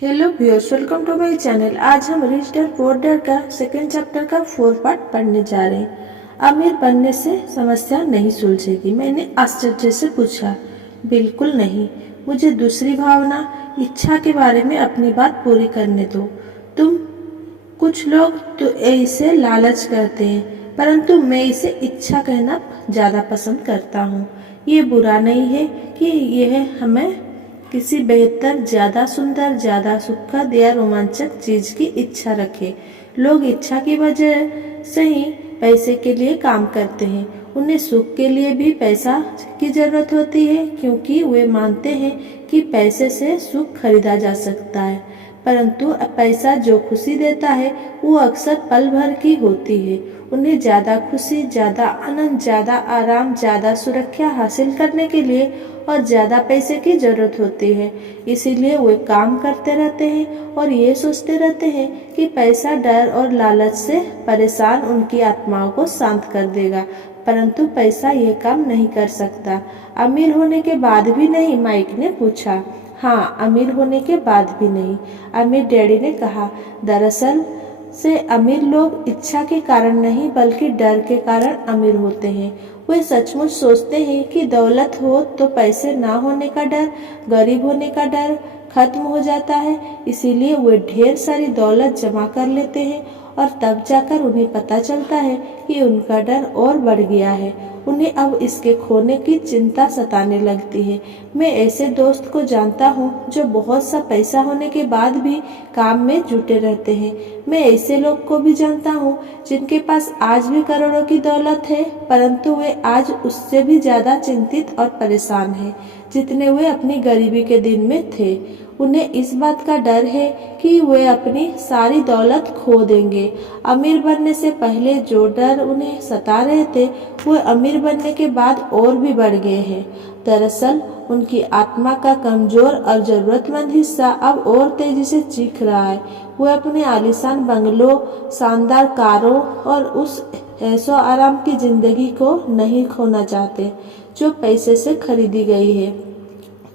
Hello viewers, welcome to my channel. आज हम rich dad poor dad का second chapter का 4 पार्ट पढ़ने जा रहे हैं। अमीर बनने से समस्या नहीं सुलझेगी, मैंने आश्चर्य से पूछा। बिल्कुल नहीं, मुझे दूसरी भावना, इच्छा के बारे में अपनी बात पूरी करने दो। कुछ लोग तो इसे लालच करते हैं, परंतु मैं इसे इच्छा कहना ज़्यादा पसंद करता हूँ। ये बुरा नहीं है कि यह हमें किसी बेहतर, ज्यादा सुंदर, ज्यादा सुखद या रोमांचक चीज की इच्छा रखे। लोग इच्छा की वजह से ही पैसे के लिए काम करते हैं। उन्हें सुख के लिए भी पैसा की जरूरत होती है, क्योंकि वे मानते हैं कि पैसे से सुख खरीदा जा सकता है। परंतु पैसा जो खुशी देता है वो अक्सर पल भर की होती है। उन्हें ज्यादा खुशी, ज्यादा आनंद, ज्यादा आराम, ज्यादा सुरक्षा हासिल करने के लिए और ज्यादा पैसे की जरूरत होती है। इसीलिए वे काम करते रहते हैं और ये सोचते रहते हैं कि पैसा डर और लालच से परेशान उनकी आत्माओं को शांत कर देगा। परंतु पैसा ये काम नहीं कर सकता। अमीर होने के बाद भी नहीं? माइक ने पूछा। हाँ, अमीर होने के बाद भी नहीं, अमीर डैडी ने कहा। दरअसल से अमीर लोग इच्छा के कारण नहीं, बल्कि डर के कारण अमीर होते हैं। वे सचमुच सोचते हैं कि दौलत हो तो पैसे ना होने का डर, गरीब होने का डर खत्म हो जाता है। इसीलिए वे ढेर सारी दौलत जमा कर लेते हैं और तब जाकर उन्हें पता चलता है कि उनका डर और बढ़ गया है। उन्हें अब इसके खोने की चिंता सताने लगती है। मैं ऐसे दोस्त को जानता हूँ जो बहुत सा पैसा होने के बाद भी काम में जुटे रहते हैं। मैं ऐसे लोग को भी जानता हूँ जिनके पास आज भी करोड़ों की दौलत है, परंतु वे आज उससे भी ज्यादा चिंतित और परेशान हैं जितने वे अपनी गरीबी के दिन में थे। उन्हें इस बात का डर है कि वे अपनी सारी दौलत खो देंगे। अमीर बनने से पहले जो डर उन्हें सता रहे थे, वो अमीर बनने के बाद और भी बढ़ गए हैं। दरअसल उनकी आत्मा का कमजोर और जरूरतमंद हिस्सा अब और तेजी से चीख रहा है। वो अपने आलीशान बंगलों, शानदार कारों और उस ऐशो आराम की जिंदगी को नहीं खोना चाहते जो पैसे से खरीदी गई है।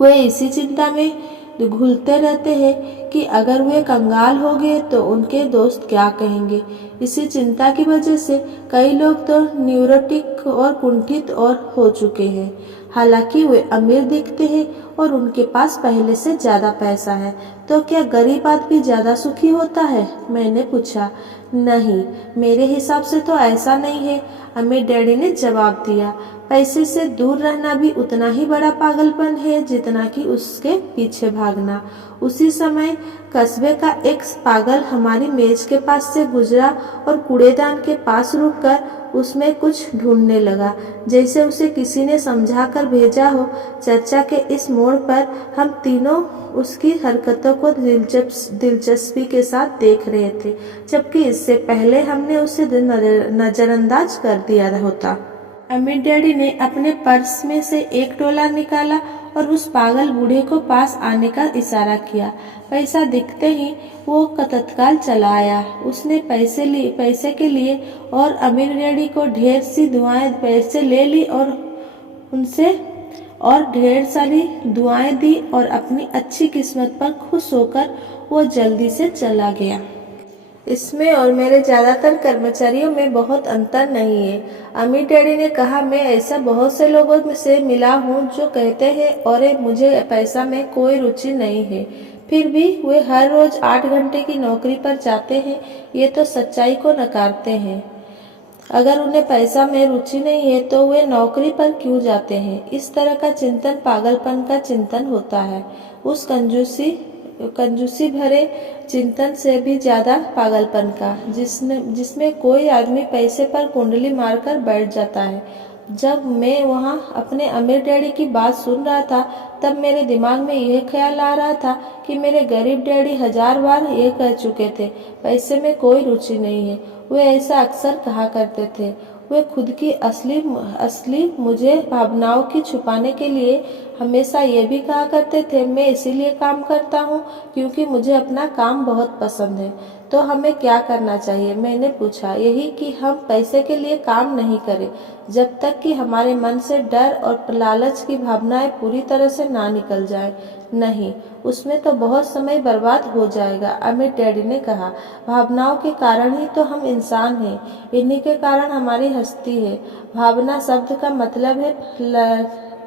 वे इसी चिंता में घुलते रहते हैं कि अगर वे कंगाल हो गए तो उनके दोस्त क्या कहेंगे। इसी चिंता की वजह से कई लोग तो न्यूरोटिक और कुंठित और हो चुके हैं। हालांकि वे अमीर दिखते हैं और उनके पास पहले से ज्यादा पैसा है, तो क्या गरीब आदमी ज्यादा सुखी होता है? मैंने पूछा। नहीं, मेरे हिसाब से तो ऐसा नहीं है, अमीर डैडी ने जवाब दिया। पैसे से दूर रहना भी उतना ही बड़ा पागलपन है जितना कि उसके पीछे भागना। उसी समय कस्बे का एक पागल हमारी मेज के पास से गुजरा और कूड़ेदान के पास रुककर उसमें कुछ ढूंढने लगा, जैसे उसे किसी ने समझा कर भेजा हो। चर्चा के इस मोड़ पर हम तीनों उसकी हरकतों को दिलचस्पी के साथ देख रहे थे, जबकि इससे पहले हमने उसे नजरअंदाज कर दिया होता। अमीर डैडी ने अपने पर्स में से एक डॉलर निकाला और उस पागल बूढ़े को पास आने का इशारा किया। पैसा दिखते ही वो तत्काल चला आया। उसने पैसे के लिए और अमीर डैडी को ढेर सी दुआएं पैसे ले ली और उनसे और ढेर सारी दुआएं दी और अपनी अच्छी किस्मत पर खुश होकर वो जल्दी से चला गया। इसमें और मेरे ज्यादातर कर्मचारियों में बहुत अंतर नहीं है, अमीर डैडी ने कहा। मैं ऐसा बहुत से लोगों से मिला हूँ जो कहते हैं और मुझे पैसा में कोई रुचि नहीं है, फिर भी वे हर रोज 8 घंटे की नौकरी पर जाते हैं। ये तो सच्चाई को नकारते हैं। अगर उन्हें पैसा में रुचि नहीं है तो वे नौकरी पर क्यों जाते हैं? इस तरह का चिंतन पागलपन का चिंतन होता है। उस कंजूसी भरे चिंतन से भी ज्यादा पागलपन का, जिसमें कोई आदमी पैसे पर कुंडली मारकर बैठ जाता है। जब मैं वहाँ अपने अमीर डैडी की बात सुन रहा था, तब मेरे दिमाग में यह ख्याल आ रहा था कि मेरे गरीब डैडी 1000 बार ये कह चुके थे, पैसे में कोई रुचि नहीं है। वे ऐसा अक्सर कहा करते थे। वे खुद की असली मुझे भावनाओं की छुपाने के लिए हमेशा ये भी कहा करते थे मैं इसीलिए काम करता हूँ क्योंकि मुझे अपना काम बहुत पसंद है। तो हमें क्या करना चाहिए? मैंने पूछा। यही कि हम पैसे के लिए काम नहीं करें जब तक कि हमारे मन से डर और लालच की भावनाएं पूरी तरह से ना निकल जाए। नहीं, उसमें तो बहुत समय बर्बाद हो जाएगा, अमित डैडी ने कहा। भावनाओं के कारण ही तो हम इंसान हैं, इन्हीं के कारण हमारी हस्ती है। भावना शब्द का मतलब है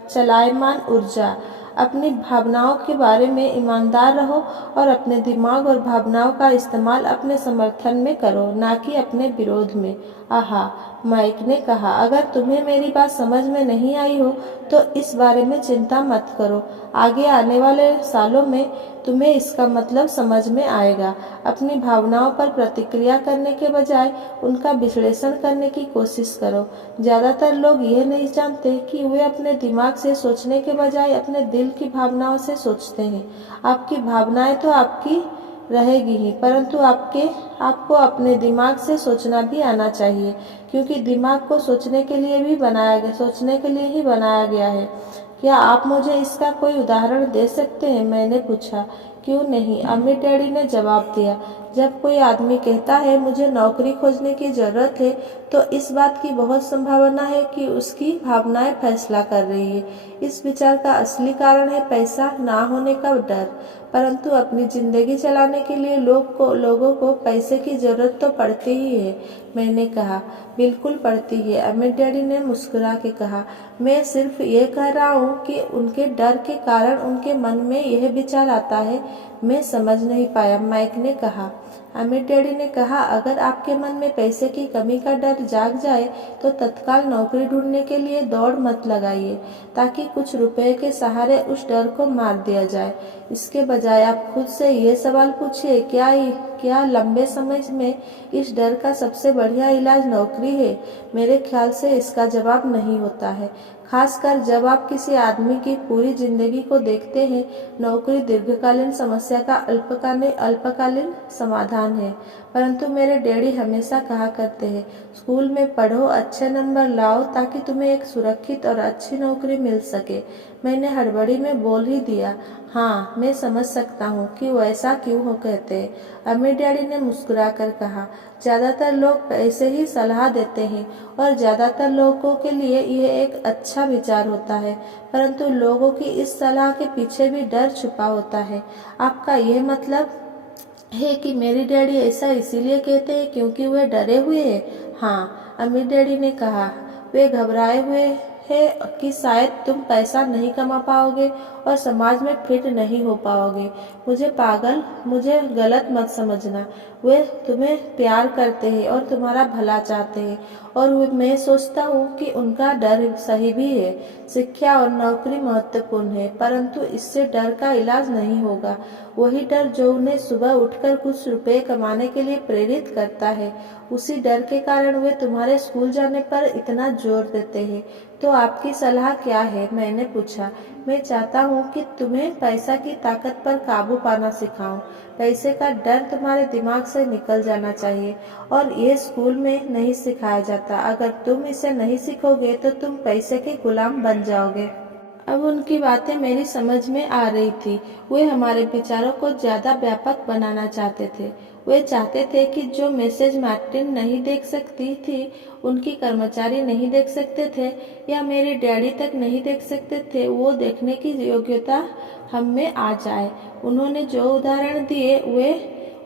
चलायमान ऊर्जा। अपनी भावनाओं के बारे में ईमानदार रहो और अपने दिमाग और भावनाओं का इस्तेमाल अपने समर्थन में करो, ना कि अपने विरोध में। आहा, माइक ने कहा। अगर तुम्हें मेरी बात समझ में नहीं आई हो तो इस बारे में चिंता मत करो। आगे आने वाले सालों में तुम्हें इसका मतलब समझ में आएगा। अपनी भावनाओं पर प्रतिक्रिया करने के बजाय उनका विश्लेषण करने की कोशिश करो। ज़्यादातर लोग यह नहीं जानते कि वे अपने दिमाग से सोचने के बजाय अपने दिल की भावनाओं से सोचते हैं। आपकी भावनाएं तो आपकी रहेगी ही, परंतु आपको अपने दिमाग से सोचना भी आना चाहिए, क्योंकि दिमाग को सोचने के लिए ही बनाया गया है। क्या आप मुझे इसका कोई उदाहरण दे सकते हैं? मैंने पूछा। क्यों नहीं, अम्मी डैडी ने जवाब दिया। जब कोई आदमी कहता है मुझे नौकरी खोजने की जरूरत है, तो इस बात की बहुत संभावना है कि उसकी भावनाएं फैसला कर रही है। इस विचार का असली कारण है पैसा ना होने का डर। परंतु अपनी जिंदगी चलाने के लिए लोगों को पैसे की जरूरत तो पड़ती ही है। मैंने कहा, बिल्कुल पड़ती है, अमित डैडी ने मुस्कुरा के कहा। मैं सिर्फ ये कह रहा हूँ कि उनके डर के कारण उनके मन में यह विचार आता है। मैं समझ नहीं पाया, माइक ने कहा। अमित डैडी ने कहा, अगर आपके मन में पैसे की कमी का डर जाग जाए तो तत्काल नौकरी ढूंढने के लिए दौड़ मत लगाइए, ताकि कुछ रुपए के सहारे उस डर को मार दिया जाए। इसके बजाय आप खुद से ये सवाल पूछिए, क्या लंबे समय में इस डर का सबसे बढ़िया इलाज नौकरी है? मेरे ख्याल से इसका जवाब नहीं होता है। खासकर जब आप किसी आदमी की पूरी जिंदगी को देखते हैं। नौकरी दीर्घकालीन समस्या का अल्पकालीन समाधान है। परंतु मेरे डैडी हमेशा कहा करते हैं, स्कूल में पढ़ो, अच्छे नंबर लाओ, ताकि तुम्हें एक सुरक्षित और अच्छी नौकरी मिल सके। मैंने हड़बड़ी में बोल ही दिया, हाँ, मैं समझ सकता हूँ कि वैसा क्यों हो कहते हैं। अमित डैडी ने मुस्कुराकर कहा, ज्यादातर लोग ऐसे ही सलाह देते हैं और ज्यादातर लोगों के लिए यह एक अच्छा विचार होता है, परंतु लोगों की इस सलाह के पीछे भी डर छुपा होता है। आपका यह मतलब है कि मेरे डैडी ऐसा इसीलिए कहते हैं क्योंकि वे डरे हुए हैं? हाँ, अमित डैडी ने कहा। वे घबराए हुए हैं कि शायद तुम पैसा नहीं कमा पाओगे और समाज में फिट नहीं हो पाओगे। मुझे गलत मत समझना। वे तुम्हें प्यार करते हैं और तुम्हारा भला चाहते हैं, और मैं सोचता हूँ कि उनका डर सही भी है। शिक्षा और नौकरी महत्वपूर्ण है, परंतु इससे डर का इलाज नहीं होगा। वही डर जो उन्हें सुबह उठकर कुछ रुपए कमाने के लिए प्रेरित करता है, उसी डर के कारण वे तुम्हारे स्कूल जाने पर इतना जोर देते हैं। तो आपकी सलाह क्या है? मैंने पूछा। मैं चाहता हूँ कि तुम्हें पैसा की ताकत पर काबू पाना सिखाऊं। पैसे का डर तुम्हारे दिमाग से निकल जाना चाहिए, और ये स्कूल में नहीं सिखाया जाता। अगर तुम इसे नहीं सीखोगे तो तुम पैसे के गुलाम बन जाओगे। अब उनकी बातें मेरी समझ में आ रही थी। वे हमारे विचारों को ज्यादा व्यापक बनाना चाहते थे। वे चाहते थे कि जो मैसेज मार्टिन नहीं देख सकती थी, उनकी कर्मचारी नहीं देख सकते थे, या मेरे डैडी तक नहीं देख सकते थे, वो देखने की योग्यता हम में आ जाए। उन्होंने जो उदाहरण दिए वे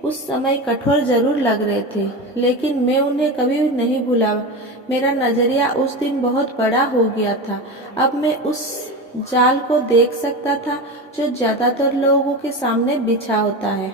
उस समय कठोर जरूर लग रहे थे, लेकिन मैं उन्हें कभी नहीं भूला। मेरा नजरिया उस दिन बहुत बड़ा हो गया था। अब मैं उस जाल को देख सकता था जो ज्यादातर लोगों के सामने बिछा होता है।